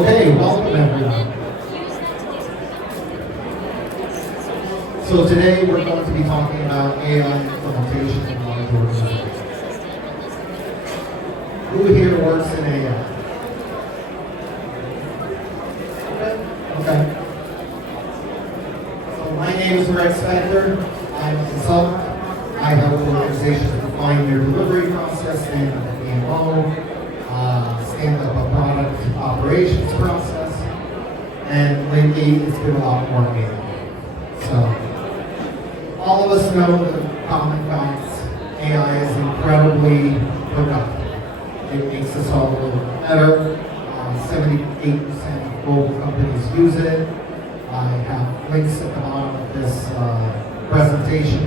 Okay, welcome everyone. So today we're going to be talking about AI implementation in large organizations. Who here works in AI? Okay. So my name is Greg Spektor. I'm a consultant. I help organizations define their delivery process, stand up a PMO, stand up a product operations process, and lately it's been a lot more AI. So all of us know the common facts. AI is incredibly productive. It makes us all a little better. 78% of global companies use it. I have links at the bottom of this presentation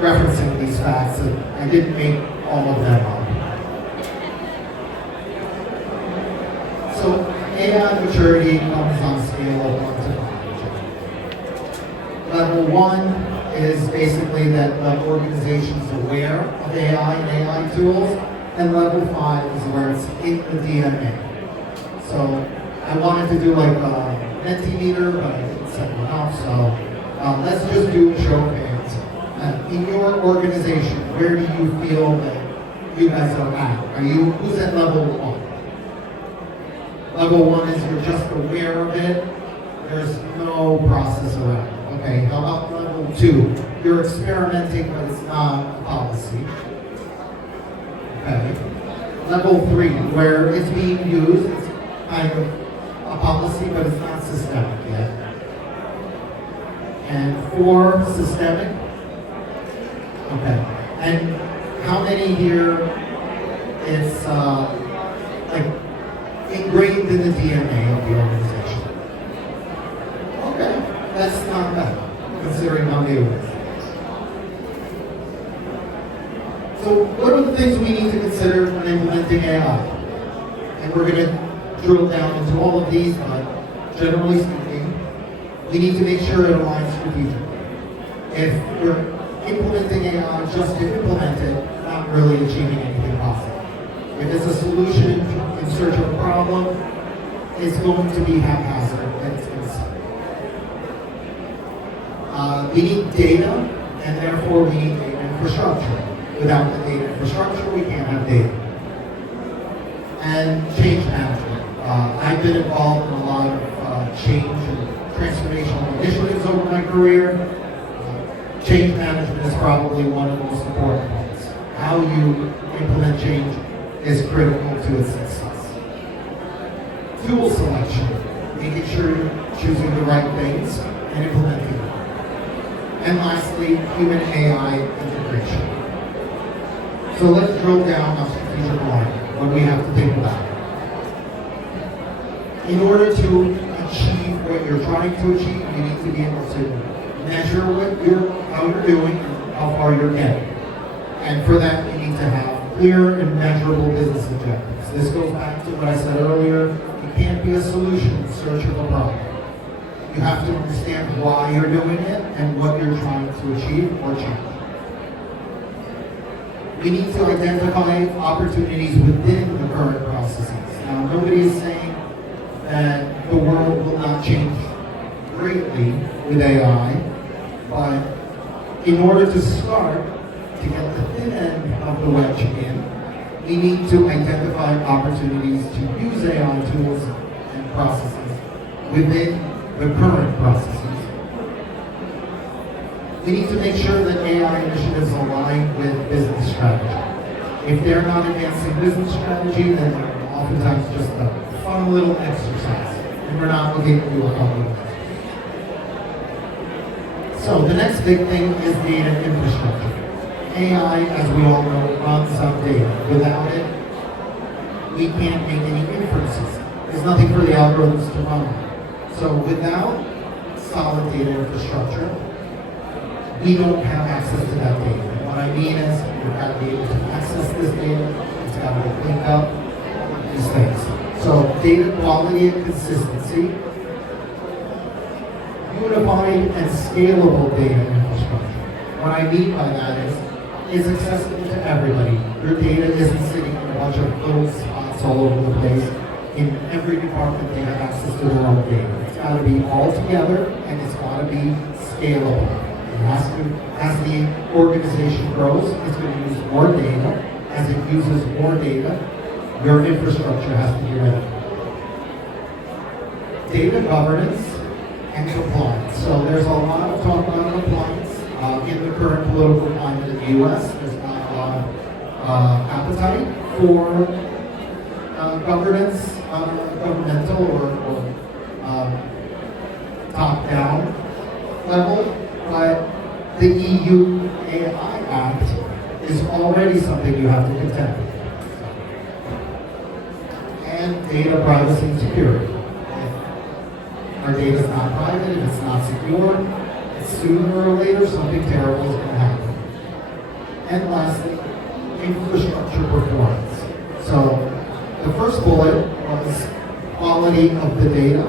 referencing these facts. I didn't make all of them up. So AI maturity comes on a scale of 1 to 5. Level 1 is basically that the organization is aware of AI and AI tools, and level 5 is where it's in the DNA. So I wanted to do like a Mentimeter, but I didn't set one up, so let's just do a show of hands. In your organization, where do you feel that you guys are at? Who's at level 1? Level 1 is you're just aware of it. There's no process around it. Okay, how about level 2? You're experimenting, but it's not a policy. Okay. Level 3, where it's being used, it's kind of a policy, but it's not systemic yet. And 4, systemic. Okay. And how many here it's like ingrained in the DNA of the organization? Okay, that's not bad, considering how new it is. So what are the things we need to consider when implementing AI? And we're going to drill down into all of these, but generally speaking, we need to make sure it aligns strategically. If we're implementing AI just to implement it, not really achieving anything positive. If it's a solution in search of a problem, it's going to be haphazard and it's going to suck. We need data, and therefore we need data infrastructure. Without the data infrastructure, we can't have data. And change management. I've been involved in a lot of change and transformational initiatives over my career. Change management is probably one of the most important ones. How you implement change is critical to its success. Tool selection, making sure you're choosing the right things and implementing them. And lastly, human AI integration. So let's drill down on strategic alignment, what we have to think about. In order to achieve what you're trying to achieve, you need to be able to measure how you're doing and how far you're getting. And for that, you need to have clear and measurable business objectives. This goes back to what I said earlier. You can't be a solution in search of a problem. You have to understand why you're doing it and what you're trying to achieve or change. We need to identify opportunities within the current processes. Now, nobody is saying that the world will not change greatly with AI, but in order to start, to get the thin end of the wedge in, we need to identify opportunities to use AI tools and processes within the current processes. We need to make sure that AI initiatives align with business strategy. If they're not advancing business strategy, then they're oftentimes just a fun little exercise, and we're not looking to do a fun little exercise. So the next big thing is data infrastructure. AI, as we all know, runs on data. Without it, we can't make any inferences. There's nothing for the algorithms to run on. So without solid data infrastructure, we don't have access to that data. And what I mean is, you've got to be able to access this data, it's got to be cleaned up, these things. So data quality and consistency, unified and scalable data infrastructure. What I mean by that is accessible to everybody. Your data isn't sitting in a bunch of little spots all over the place. in every department they have access to their own data. It's got to be all together and it's got to be scalable. It has to, as the organization grows, it's going to use more data. As it uses more data, your infrastructure has to be ready. Data governance and compliance. So there's a lot of talk about compliance. In the current political climate in the U.S., there's not a lot of appetite for governance, governmental or top-down level, but the EU AI Act is already something you have to contend with. And data privacy and security. If our data is not private, if it's not secure, sooner or later something terrible is going to happen. And lastly, infrastructure performance. So the first bullet was quality of the data,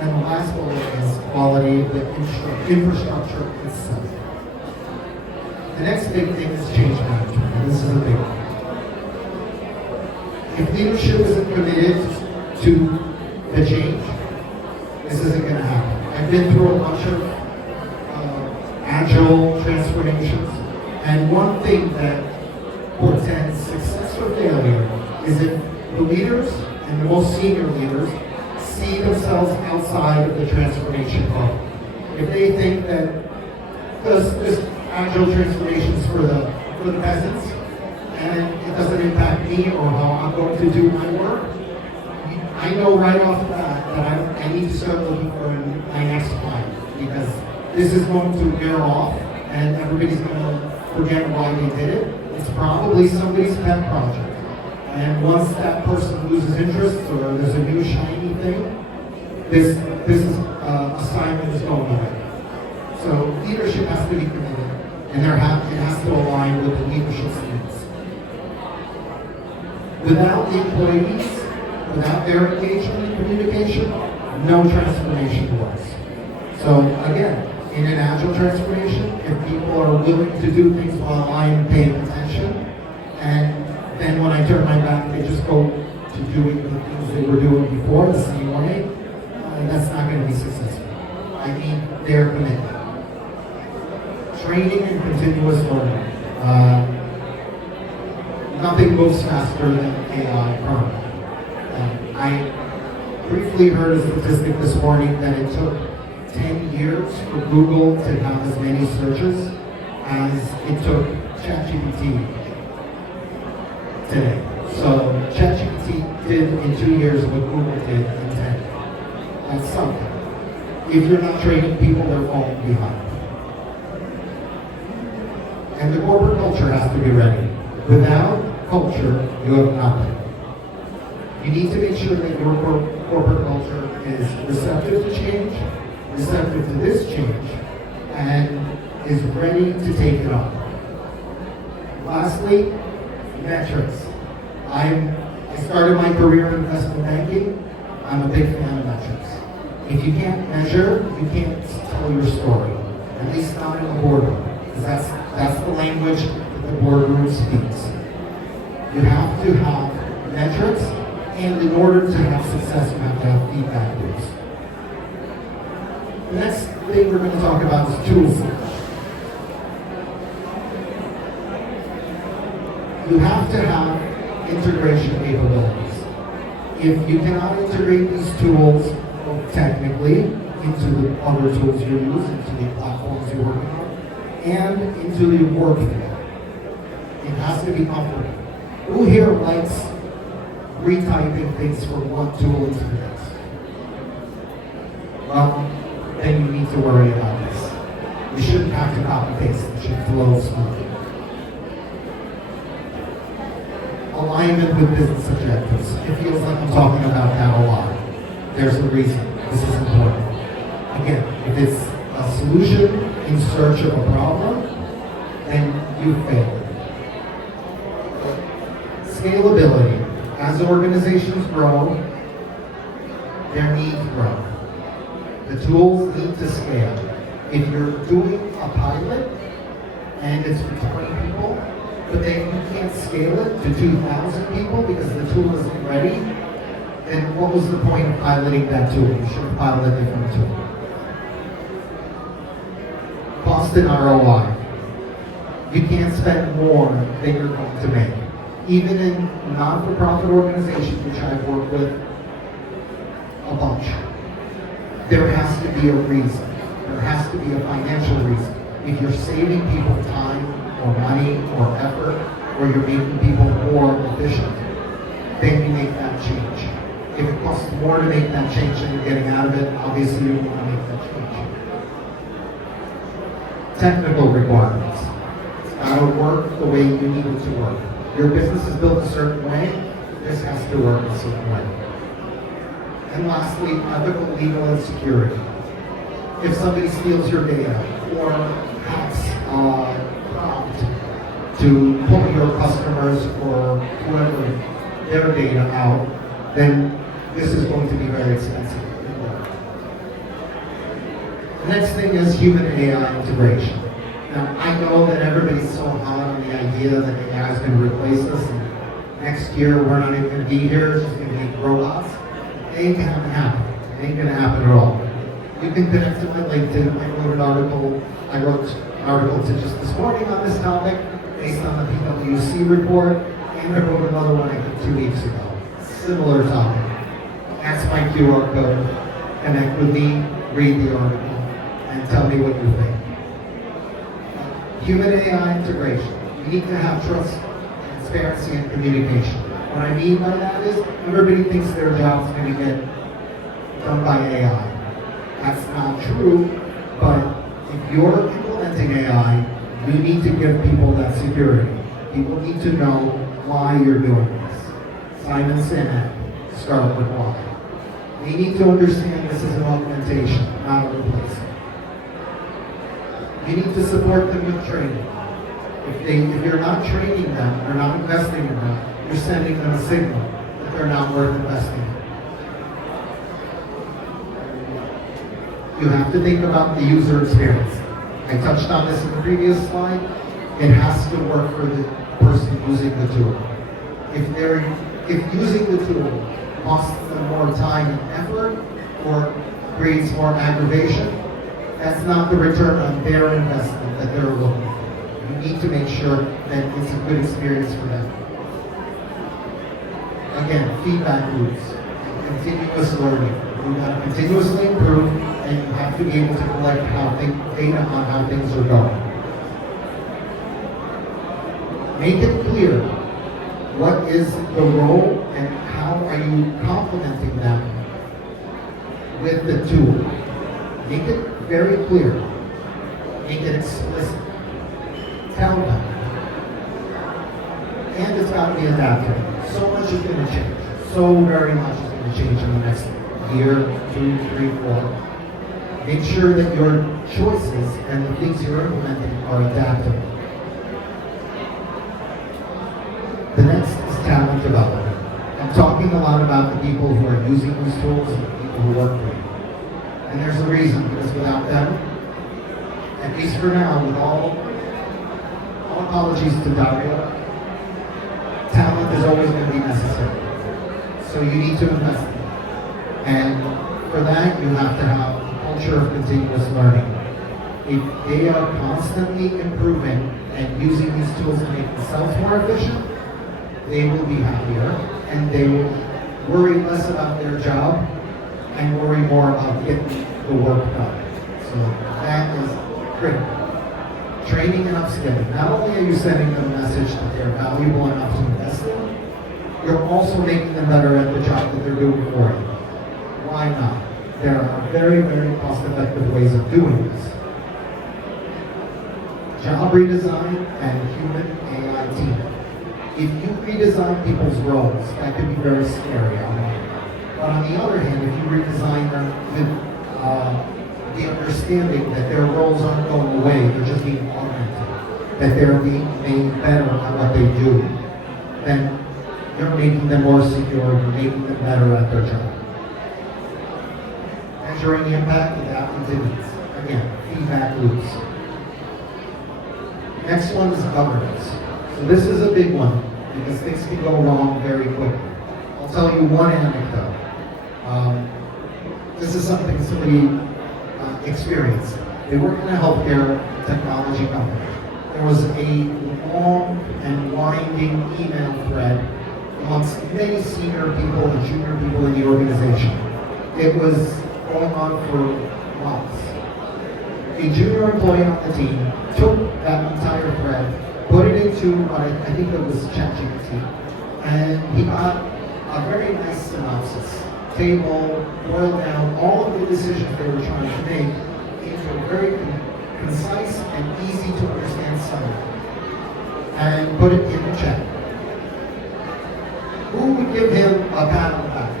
and the last bullet is quality of the infrastructure itself. The next big thing is change management, and this is a big one. If leadership isn't committed to the change, this isn't going to happen. I've been through a bunch of Agile transformations, and one thing that portends success or failure is if the leaders and the most senior leaders see themselves outside of the transformation bubble. If they think that this Agile transformation is for the peasants and it doesn't impact me or how I'm going to do my work, I know right off the bat that I need to start looking for my next client, because this is going to wear off and everybody's going to forget why they did it. It's probably somebody's pet project. And once that person loses interest or there's a new shiny thing, this assignment is going away. So leadership has to be committed, and it has to align with the leadership's needs. Without the employees, without their engagement and communication, no transformation works. So again, in an Agile transformation, if people are willing to do things while I'm paying attention, and then when I turn my back, they just go to doing the things they were doing before the same way, that's not going to be successful. I need their commitment. Training and continuous learning. Nothing moves faster than AI currently. I briefly heard a statistic this morning that it took 10 years for Google to have as many searches as it took ChatGPT today. So ChatGPT did in 2 years what Google did in 10. That's something. If you're not training people, they're falling behind. And the corporate culture has to be ready. Without culture, you have nothing. You need to make sure that your corporate culture is receptive to change, receptive to this change, and is ready to take it on. Lastly, metrics. I started my career in investment banking. I'm a big fan of metrics. If you can't measure, you can't tell your story. At least not in the boardroom, because that's the language that the boardroom speaks. You have to have metrics, and in order to have success, you have to have feedback loops. The next thing we're going to talk about is tools. You have to have integration capabilities. If you cannot integrate these tools technically into the other tools you use, into the platforms you're working on, and into the workflow, it has to be comfortable. Who here likes retyping things from one tool into the next? Well, then you need to worry about this. You shouldn't have to copy paste, it should flow smoothly. Alignment with business objectives. It feels like I'm talking about that a lot. There's a reason. This is important. Again, if it's a solution in search of a problem, then you failed. Scalability. As organizations grow, their needs grow. The tools need to scale. If you're doing a pilot and it's for 20 people, but then you can't scale it to 2,000 people because the tool isn't ready, then what was the point of piloting that tool? You should have piloted a different tool. Cost and ROI. You can't spend more than you're going to make. Even in non-for-profit organizations, which I've worked with a bunch, there has to be a reason. There has to be a financial reason. If you're saving people time or money or effort, or you're making people more efficient, then you make that change. If it costs more to make that change than you're getting out of it, obviously you want to make that change. Technical requirements. It's got to work the way you need it to work. Your business is built a certain way, this has to work a certain way. And lastly, ethical, legal, and security. If somebody steals your data or hacks prompt to pull your customers or whoever their data out, then this is going to be very expensive. The next thing is human AI integration. Now, I know that everybody's so hot on the idea that AI is going to replace us, and next year we're not even going to be here, it's just going to be robots. It ain't going to happen. It ain't going to happen at all. You can connect to my LinkedIn. I wrote an article to just this morning on this topic based on the PwC report, and I wrote another one I think 2 weeks ago. Similar topic. That's my QR code. Connect with me, read the article, and tell me what you think. Human AI integration. You need to have trust, transparency, and communication. What I mean by that is everybody thinks their job's going to get done by AI. That's not true, but if you're implementing AI, you need to give people that security. People need to know why you're doing this. Simon Sinek, start with why. They need to understand this is an augmentation, not a replacement. You need to support them with training. If you're not training them, or not investing in them, you're sending them a signal that they're not worth investing in. You have to think about the user experience. I touched on this in the previous slide. It has to work for the person using the tool. If using the tool costs them more time and effort or creates more aggravation, that's not the return on their investment that they're looking for. You need to make sure that it's a good experience for them. Again, feedback loops, continuous learning. You have to continuously improve, and you have to be able to collect data on how things are going. Make it clear what is the role and how are you complementing them with the tool. Make it very clear. Make it explicit. Tell them. And it's got to be adaptable. So much is going to change. So very much is going to change in the next year, 2, 3, 4. Make sure that your choices and the things you're implementing are adaptable. The next is talent development. I'm talking a lot about the people who are using these tools and the people who work for you. And there's a reason, because without them, at least for now, with all apologies to Dario, talent is always going to be necessary. So you need to invest in it. And for that, you have to have a culture of continuous learning. If they are constantly improving and using these tools to make themselves more efficient, they will be happier and they will worry less about their job and worry more about getting the work done. So that is critical. Training and upskilling. Not only are you sending them a message that they're valuable enough to invest in, you're also making them better at the job that they're doing for you. Why not? There are very, very cost-effective ways of doing this. Job redesign and human AI team. If you redesign people's roles, that could be very scary. But on the other hand, if you redesign them with the understanding that their roles aren't going away, they're just being augmented, that they're being made better at what they do, then you're making them more secure, you're making them better at their job. Measuring the impact, adapting to needs. Again, feedback loops. Next one is governance. So this is a big one because things can go wrong very quickly. I'll tell you one anecdote. This is something somebody experienced. They work in a healthcare technology company. There was a long and winding email thread amongst many senior people and junior people in the organization. It was going on for months. A junior employee on the team took that entire thread, put it into what I think it was ChatGPT, and he got a very nice synopsis, table, boiled down all of the decisions they were trying to make into a very concise and easy to understand summary, and put it in the chat. Who would give him a pat on the back?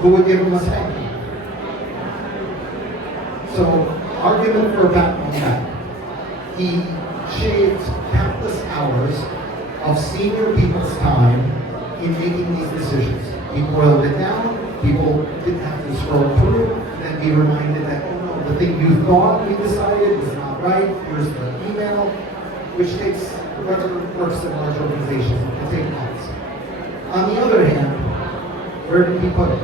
Who would give him a spanking? So, argument for a pat on the back. He shaved countless hours of senior people's time in making these decisions. He boiled it down. People didn't have to scroll through and then be reminded that, oh no, the thing you thought we decided was not right. Here's the email, which takes, whether it works in large organizations, it can take months. On the other hand, where did he put it?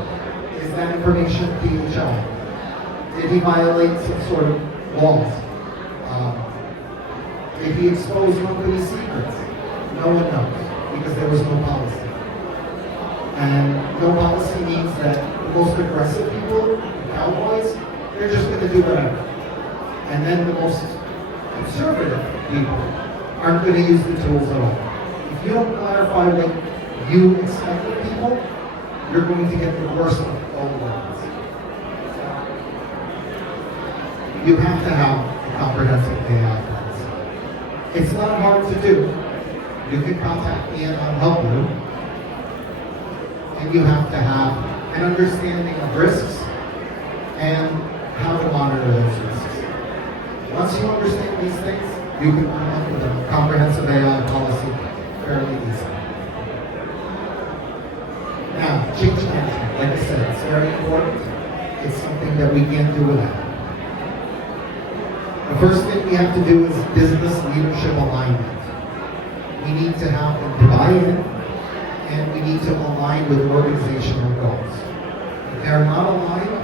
Is that information PHI? Did he violate some sort of laws? Did he expose company secrets? No one knows, because there was no policy. And no policy means that the most aggressive people, the cowboys, they're just going to do whatever. And then the most conservative people aren't going to use the tools at all. If you don't clarify what you expect of people, you're going to get the worst of all worlds. You have to have a comprehensive AI policy. It's not hard to do. You can contact me and I'll help you. And you have to have an understanding of risks and how to monitor those risks. Once you understand these things, you can come up with a comprehensive AI policy fairly easily. Now, change management, like I said, it's very important. It's something that we can't do without. The first thing we have to do is business leadership alignment. We need to have them to buy in, and we need to align with organizational goals. If they're not aligned,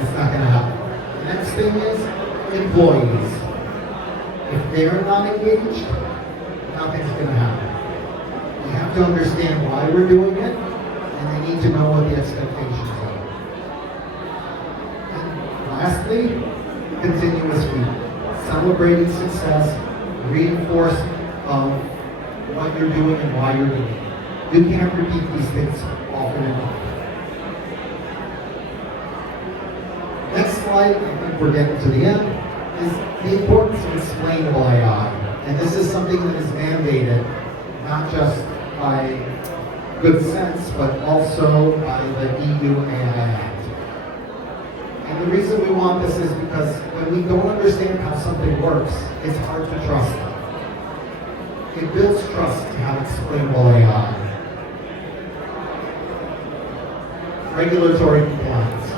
it's not going to happen. The next thing is employees. If they're not engaged, nothing's going to happen. We have to understand why we're doing it, and they need to know what the expectations are. And lastly, continuous feedback. Celebrating success, reinforce what you're doing and why you're doing it. You can't repeat these things often enough. Next slide, I think we're getting to the end, is the importance of explainable AI. And this is something that is mandated not just by good sense, but also by the EU AI Act. And the reason we want this is because when we don't understand how something works, it's hard to trust it. It builds trust to have explainable AI. Regulatory compliance.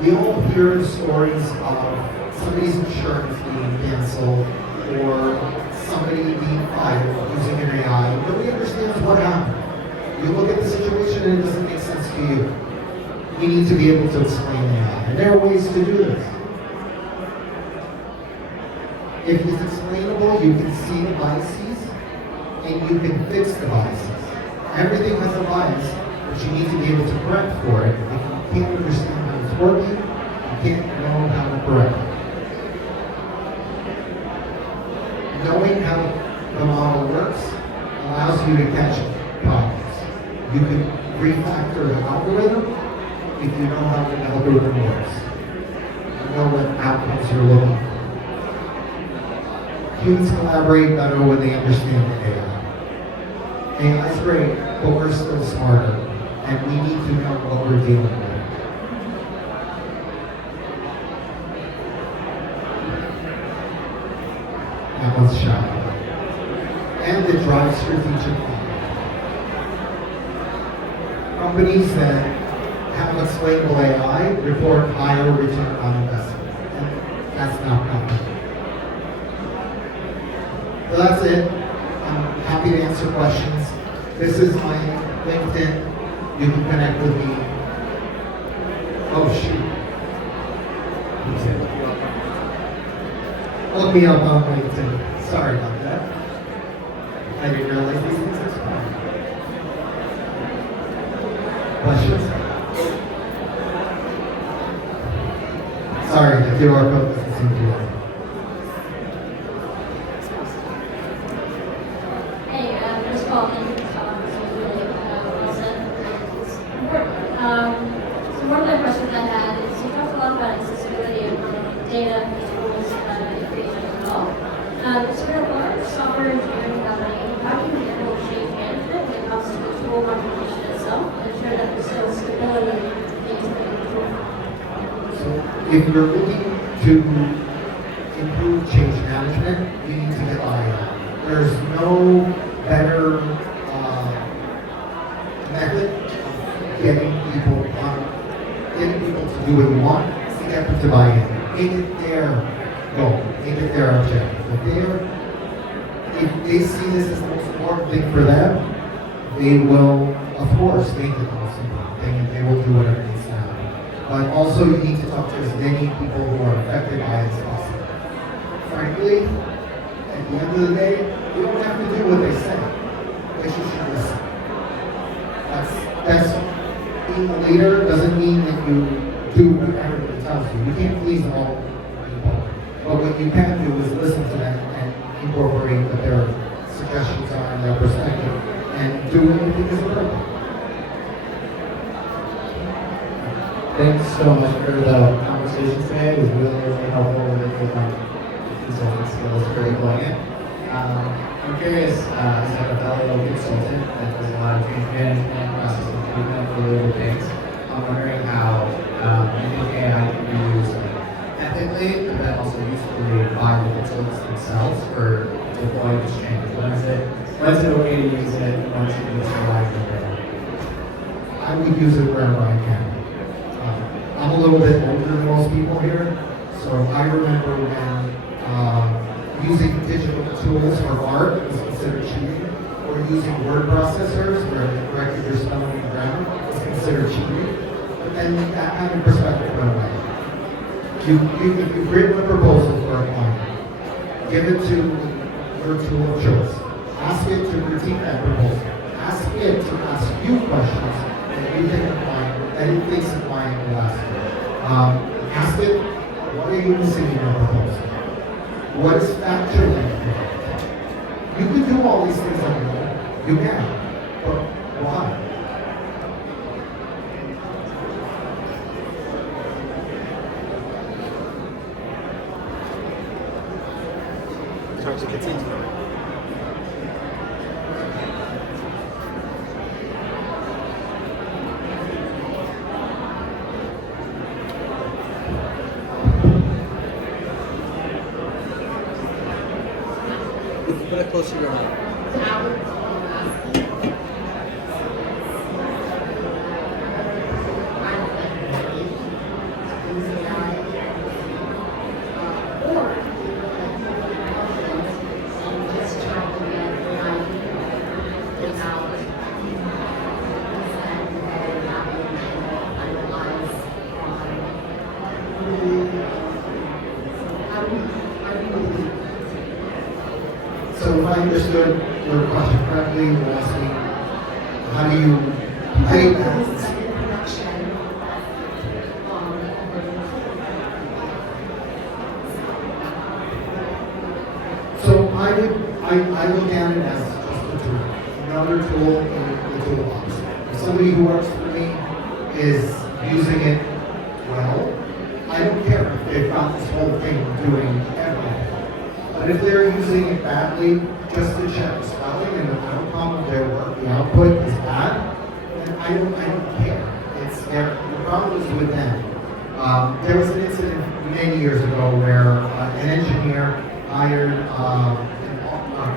We all hear stories of somebody's insurance being canceled or somebody being fired using an AI. Nobody understands what happened. You look at the situation and it doesn't make sense to you. We need to be able to explain AI. And there are ways to do this. If it's explainable, you can see the biases and you can fix the biases. Everything has a bias, but you need to be able to correct for it. If you can't understand how it's working, you can't know how to correct it. Knowing how the model works allows you to catch problems. You can refactor the algorithm if you know how the algorithm works. You know what outcomes you're looking for. Humans collaborate better when they understand the AI. AI is great, but we're still smarter, and we need to know what we're dealing with. That one's shy. And it drives strategic planning. Companies that have explainable AI report higher return on investment. And that's not common. So that's it. I'm happy to answer questions. This is my LinkedIn. You can connect with me. Oh shoot. Look me up on LinkedIn. Sorry about that. I didn't realize these things expired. Questions? Sorry, the QR code doesn't seem to work. Hey, first of all, thank you for talking. This was really well said. It's important. So one of the questions I had is you talked a lot about accessibility of data, tools, information as well. So for a large software engineering company, how do you handle change management when it comes to the tool application itself and ensure that there's still stability into the tool? So if you're looking to improve change management, you need to get buy-in. There's no better method of getting people to do what you want to get them to buy in. Make it their goal, make it their objective. If they see this as the most important thing for them, they will, of course, make it the most important thing, and they will do whatever needs to happen. But also, you need to talk to as many people who are affected by it as possible. Frankly, at the end of the day, you don't have to do what they say, but you should listen. That's being a leader doesn't mean that you do what everybody tells you. You can't please all people. But what you can do is listen to them and incorporate what their suggestions are and their perspective and do what you think is appropriate. Thanks so much for the conversation today. It was really, really helpful with my consulting skills for employing. I'm curious, as a fellow consultant that does a lot of change management, process improvement for little things, I'm wondering how you think AI can be used ethically, but then also usefully by the consultants themselves for deploying this change. When is it okay to use it? When should you rely on it? I would use it wherever I can. I'm a little bit older than most people here, so I remember when using digital tools for art was considered cheating, or using word processors where it corrected your spelling and grammar was considered cheating. But then that kind of perspective went away. If you've written a proposal for a client, give it to your tool of choice. Ask it to critique that proposal. Ask it to ask you questions that you think a client, that it thinks a client will ask you. Ask it, what are you missing in your proposal? What is factually incorrect? You can do all these things on your own. You can. But why? Put it closer to your mouth. So if I understood your question correctly, you're asking, how do you balance? So I look at it as just a tool, another tool in the toolbox. If somebody who works for me is using it well, I don't care if they've got this whole thing doing everything. But if they're using it badly, just to check the spelling and the outcome of their work, the output is bad, then I don't care. It's the problem is with them. There was an incident many years ago where an engineer hired a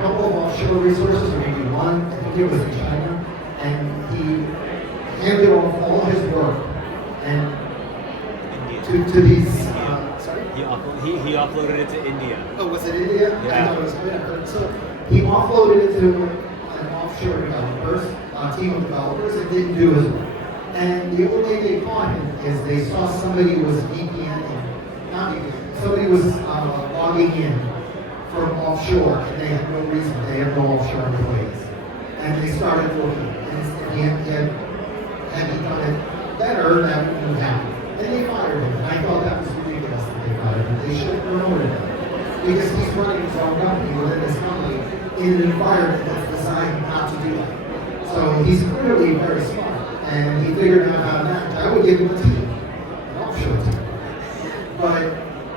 couple of offshore resources, or maybe one, I think it was in China, and he handed off all his work and to these. He uploaded it to India. Oh, was it India? Yeah. I thought it was China. So he offloaded it to an offshore offshore developers, a team of developers that didn't do as well. And the only way they caught him is they saw somebody was VPNing, not VPN, somebody was logging in from offshore, and they had no reason, they had no offshore employees. And they started looking, and had he done it better, that wouldn't have happened. And they fired him, and I thought that was ridiculous that they fired him. They should have promoted him. Because he's running his own company within his company in an environment that's designed not to do that. So he's clearly very smart, and he figured out how to manage. I would give him a team, an offshore team. But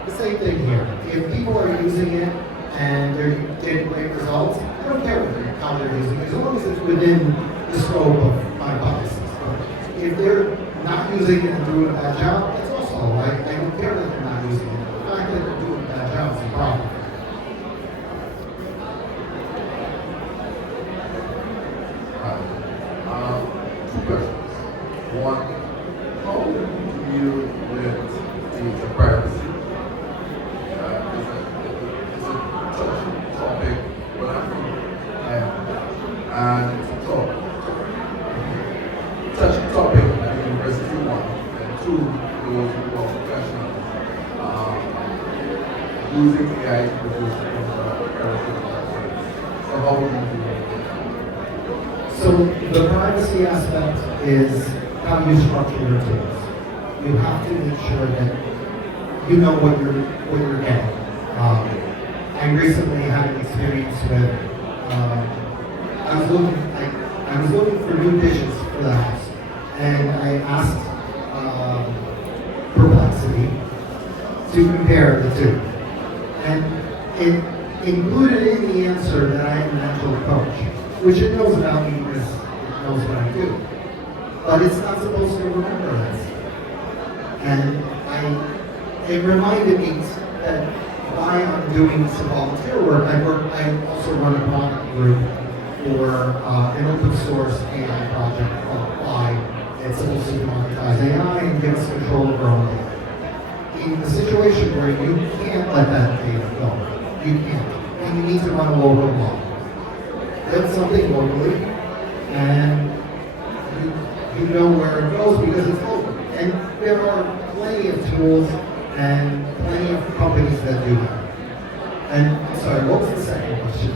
the same thing here. If people are using it and they're getting great results, I don't care how they're using it, as long as it's within the scope of my policies. If they're not using it and doing a bad job, that's also all right. I don't care that they're not using it. The fact that they're doing a bad job is a problem. Two questions. One, how do you deal with the privacy? It's a touchy topic, but I'm from and it's a touchy topic at the university, one, and two, those who are professionals using AI to produce privacy. So how would you do that? So the privacy aspect is how you structure your tools. You have to make sure that you know what you're getting. I recently had an experience with I was looking for new dishes for the house, and I asked Perplexity to compare the two, and it included in the answer that I am an Agile coach, which it knows about me because it knows what I do. But it's not supposed to remember this. And it reminded me that while I'm doing some volunteer work, I also run a product group for an open source AI project called Apply. It's supposed to democratize AI and give us control over our own data. In the situation where you can't let that data go, you can't. And you need to run a local law. Build something locally, and you know where it goes because it's local. And there are plenty of tools and plenty of companies that do that. And I'm sorry, what was the second question?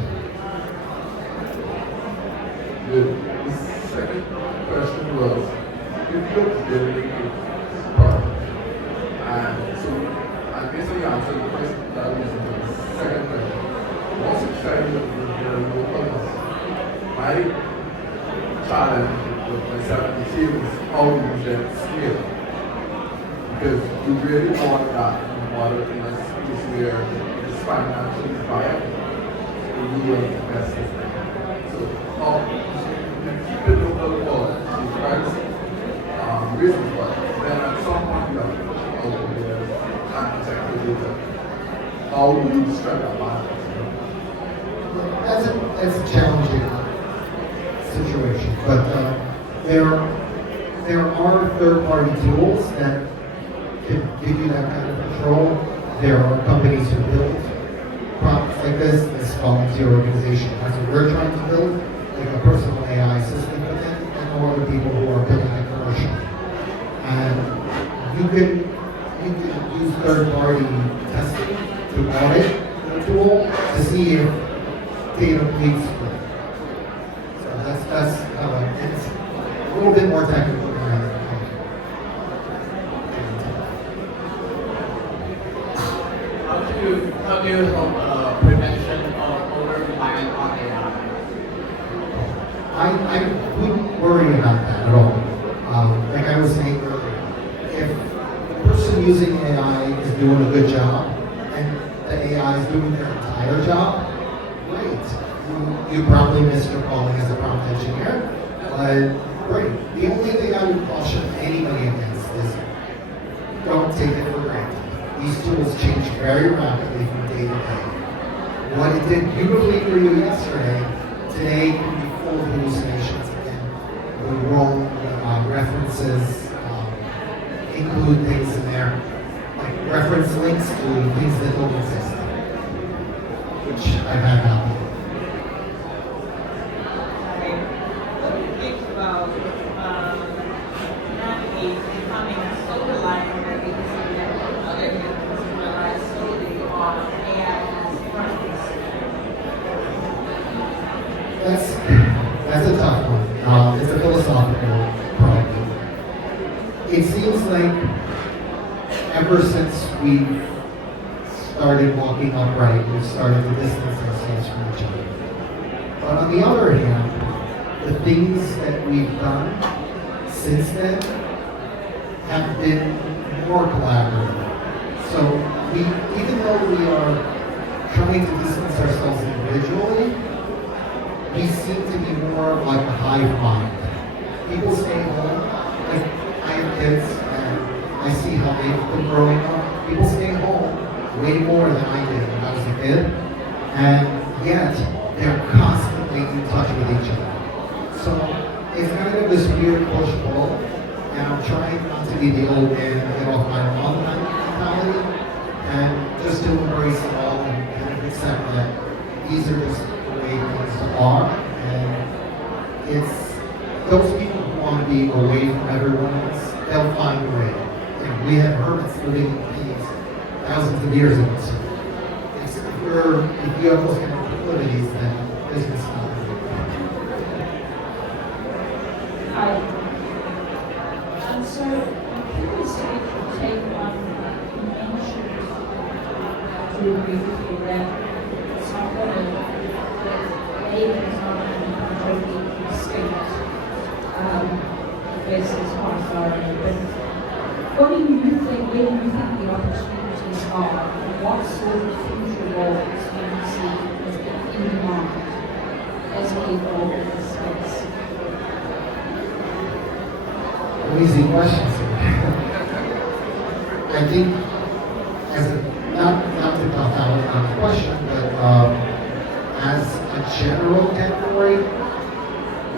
The second question was, if you're building a product, and so I basically answered the first, that was the second question. Most exciting with the local, my challenge with myself and the team is how you get scale. Because you really want that model in a space where it's financially viable for you and investors. So how you keep it local for the privacy reasons, but then at some point you have to push it out there and protect the data. How do you strike that balance? That's a challenging situation, but there are third-party tools that can give you that kind of control. There are companies who build products like this volunteer organization. That's what we're trying to build, like a personal AI assistant, but then there are other people who are building it commercial. And you can use third-party testing to audit the tool to see if data bleeds through. So that's how it's a little bit more technical than I How do you help prevention of over-reliance on AI? I wouldn't worry about that at all. Like I was saying earlier, if the person using AI is doing a good job and the AI is doing their entire job, great. You probably missed your calling as a prompt engineer, but great. The only thing I would caution anybody against is don't take it for granted. These tools change very rapidly from day to day. What it did beautifully for you yesterday, today can be full of hallucinations again. The wrong references include things in there, like reference links to things that don't exist, which I've had happen. it seems like ever since we started walking upright, we've started to distance ourselves from each other. But on the other hand, the things that we've done since then have been more collaborative. So even though we are trying to distance ourselves individually, we seem to be more like a hive mind. People stay home. Like, I have kids, and I see how they've been growing up. People stay home way more than I did when I was a kid, and yet they're constantly in touch with each other. So it's kind of this weird push-pull, and I'm trying not to be the old man and get off my lawn mentality, and just to embrace it all and kind of accept that these are just the way things are, and it's those people who want to be away from everyone else, they'll find a way. You know, we have hermits living in caves thousands of years ago. So if you have those kind of proclivities, then business is not good. Hi. So I'm curious if you could take on you mentioned to agree with you that it's not going to aid is not going to become totally extinct versus authority. But what do you think, where do you think the opportunities are? What sort of future roles do you see as in demand as we evolve in this space? Easy questions. I think, as a, not to talk out on the question, but as a general category,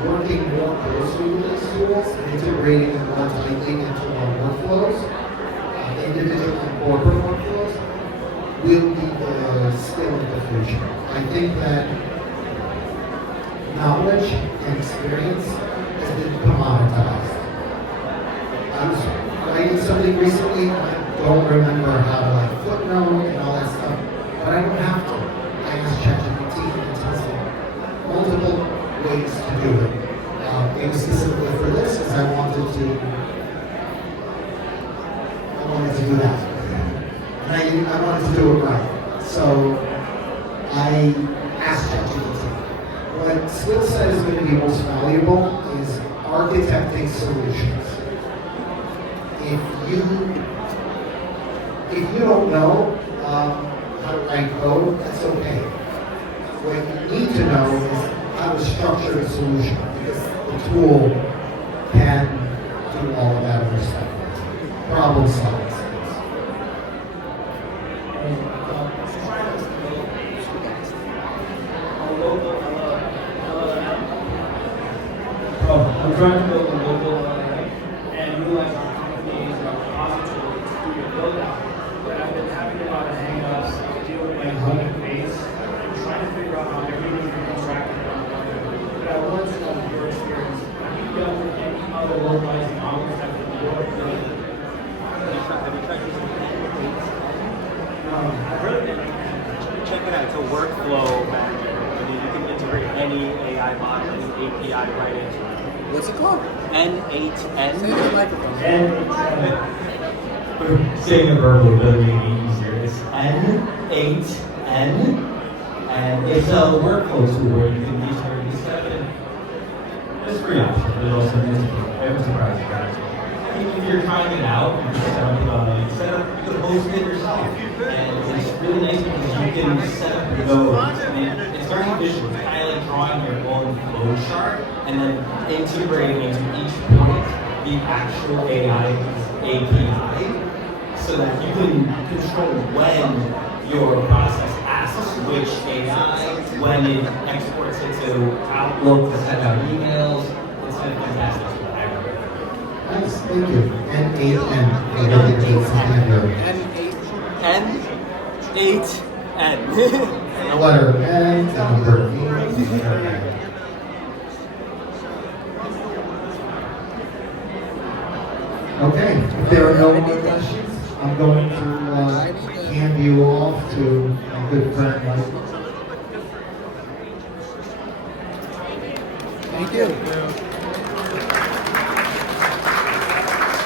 working more closely with these tools, integrating them more tightly into our workflows, individual and corporate workflows, will be the skill of the future. I think that knowledge and experience has been commoditized. I was writing something recently, and I don't remember how to footnote and all that stuff, but I don't have to. I asked ChatGPT and it tells me multiple ways to do it. It was specifically for this, because I wanted to do that. And I wanted to do it right. So I asked ChatGPT. What skill set is going to be most valuable is architecting solutions. If you don't know how to write code, that's okay. What you need to know is how to structure a solution, because the tool can do all of that in yourself. Problem solving skills. I'm trying to build a local and utilize our companies and our repository to do your build out. But I've been having a lot of hang-ups, dealing with my home base, and trying to figure out how everything can interact with one another. But I wanted to know your experience. Have you dealt with any other localizing models that would work good? I've heard of it. Check it out. It's a workflow manager. I mean, you can integrate any AI model, any API right into it. What's it called? N8N. Say it in the microphone. Saying it verbally doesn't make it easier. It's N8N, and it's a workflow tool where you can use set it. There's three options. There's also an institute. I'm surprised you guys. If you're trying it out, you can you can host it yourself. And it's really nice because you can set up your nodes. I mean, it's very visual. It's kind of like drawing your own flow chart and then integrating into each point the actual AI API so that you can control when your process asks which AI, when it exports it to Outlook to send out emails. It's been fantastic. Nice, thank you. N8N. N8N. The letter N, number E. Okay, if there are no more questions, I'm going to hand you off to my good friend Mike. Thank you.